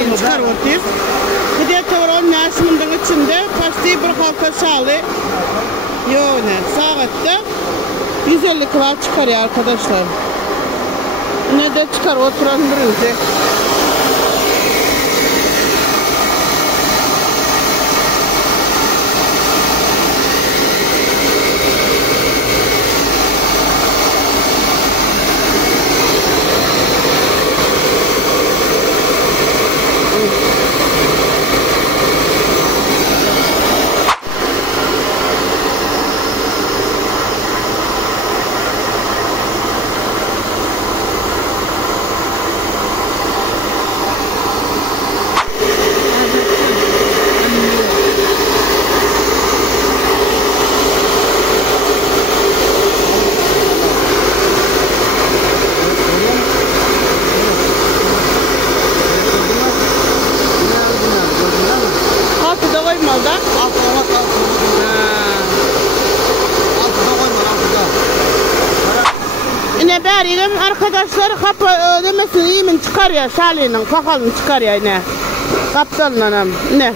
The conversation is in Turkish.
şalini çıkarıp ortayız. Gıdiye tavırın yaşımının içinde pastayı bir halka şalı. Yoğune saatte 150 kral çıkarıyor arkadaşlar. Ne de çıkar oturan birisi. Ne beriyim arkadaşlar kapı ödemesin iyi mi çıkar ya şalinin pakalını çıkar ya ne kaptanlanam ne